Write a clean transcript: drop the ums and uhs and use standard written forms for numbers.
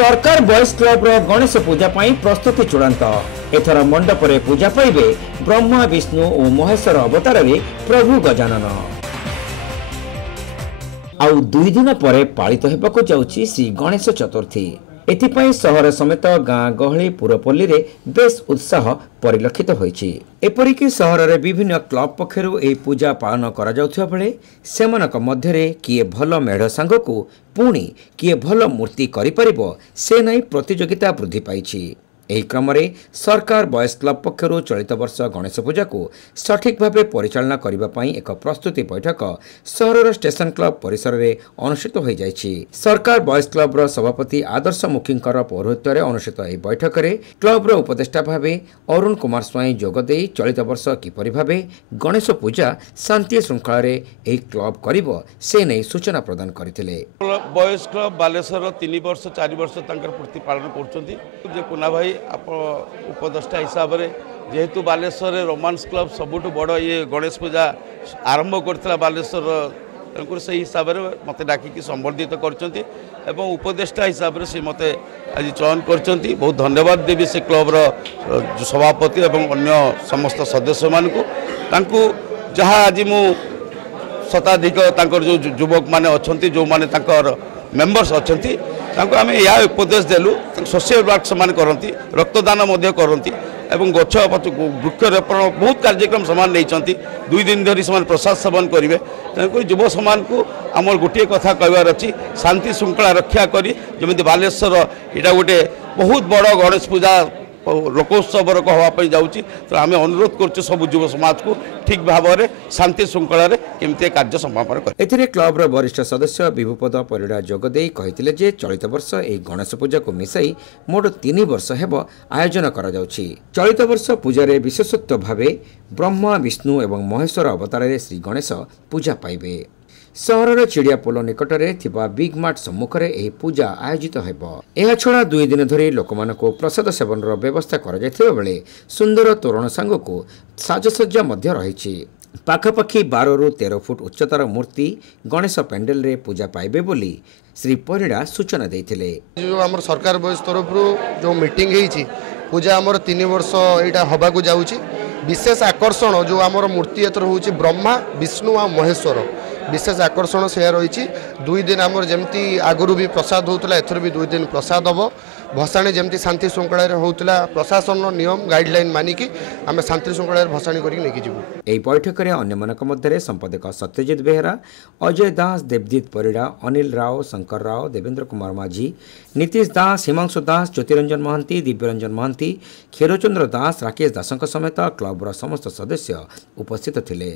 सरकार boys club रो गणेश पूजा पाई प्रस्तुति चूड़ांत एथर मंडप रे पूजा पाइबे ब्रह्मा विष्णु और महेश्वर अवतार रे प्रभु गजानन। आउ 2 दिन परे पालित हेबाकु जाउछि श्री गणेश चतुर्थी। एथिपाई सहर समेत गाँ गहली पुरपल्ली रे बेस उत्साह परिलक्षित होइछि। एपरिकी सहर रे विभिन्न क्लब पक्षरु एही पूजा पालन करा जाउथबा बेले सेमानक मध्य रे किए भल मेढ सांगकु पुणी किए भल मूर्ति करि परिबो से नै प्रतियोगिता वृद्धि पाइछि। एही क्रम रे सरकार बॉयज क्लब पक्षरु चलित वर्ष गणेश पूजा को सठिक भावे परिचालना करिबा पई एक प्रस्तुति बैठक सहरर स्टेशन क्लब परिसर रे अनुष्ठित होई जायछि। सरकार बॉयज क्लब रो सभापति आदर्श मुखींकर पौरोहित्य रे अनुष्ठित एही बैठक रे क्लब रो उपदेष्टा भावे अरुण कुमार स्वाई जोग देई चलित वर्ष किपरि भावे गणेश पूजा शांति श्रृंखला रे एही क्लब करिवो से नै सूचना प्रदान करथिले। बॉयज क्लब बालेश्वर 3 वर्ष 4 वर्ष तंकर प्रति पालन करछंती जे कुना भाई आप उपदेष्टा हिसाब से जेहेतु बालेश्वर रोमांस क्लब सबुठ बड़ ये गणेश पूजा आरंभ करता बालेश्वर से हिसाब से मत डाकिकी संबर्धित करछंती एवं उपदेष्टा हिसाब से मत आज चयन करछंती। बहुत धन्यवाद देवी से क्लब सभापति एवं अन्य समस्त सदस्य मानकु जहाँ आज मु शताधिक जो युवक माने अच्छी जो माने मेंबर्स अच्छी आम यह उपदेश देलु सोशल वर्क से करती रक्तदान करती एवं गछ वृक्षरोपण बहुत कार्यक्रम सामान नहीं 2 दिन धरी से प्रसाद सेवन करेंगे। तेणुक युव समाज को आम गोटे कथा कहबार अच्छी शांति श्रृंखला रक्षा करी जमी बालेश्वर यहाँ गोटे बहुत बड़ गणेश पूजा लोकोत्सव कहवाई जाऊँगी। तो आम अनुरोध कर सब युव समाज को ठीक भाव में शांति श्रृंखला केमती कार्य समापन कर। एथिरे क्लब वरिष्ठ सदस्य विभुपद परिड़ा जोगदे कहिथिले जे चलित वर्ष एही गणेश पूजा को मिसाई मोट 3 वर्ष हेब आयोजन करा जाउछि। चलित वर्ष पूजारे विशेषत्व भावे ब्रह्मा विष्णु एवं महेश्वर अवतार रे श्री गणेश पूजा पाइबे। सहरर चिड़ियापोल निकटरे थिबा बिग मार्ट सम्मुखरे एही पूजा आयोजित हेब। एहा छड़ा 2 दिन धरी लोकमानको प्रसाद सेवनर व्यवस्था करा जायथिबा बेले सुंदर तोरण सांगको साजसज्जा मध्य रहिछि। पाखापाखि 12 रु 13 फुट उच्चतार मूर्ति गणेश पेंडेल रे पूजा पाइबे बोली श्री परिड़ा सूचना देथिले। जो हमर सरकार बॉयज तरफ जो मीटिंग हेछि पूजा हमर 3 वर्ष एटा हबा को जाउछि। विशेष आकर्षण जो आमर मूर्ति एथर होछि ब्रह्मा विष्णु आ महेश्वर विशेष आकर्षण से रही। 2 दिन आमर जमती आगुरी भी प्रसाद होता एथर भी 2 दिन प्रसाद हम भसाणी जमती शांति श्रृंखला होता प्रशासन नियम गाइडलाइन मानिकी आम शांति श्रृंखला भसाणी करके जीवु। एही बैठक में अन्य संपादक सत्यजित बेहरा अजय दास देवदीत परिड़ा अनिल राव शंकर राव देवेंद्र कुमार माझी नीतीश दास हिमांशु दास ज्योतिरंजन महांती दिव्यरंजन महांती क्षीरचंद्र दास राकेश दास समेत क्लब समस्त सदस्य उपस्थित थिले।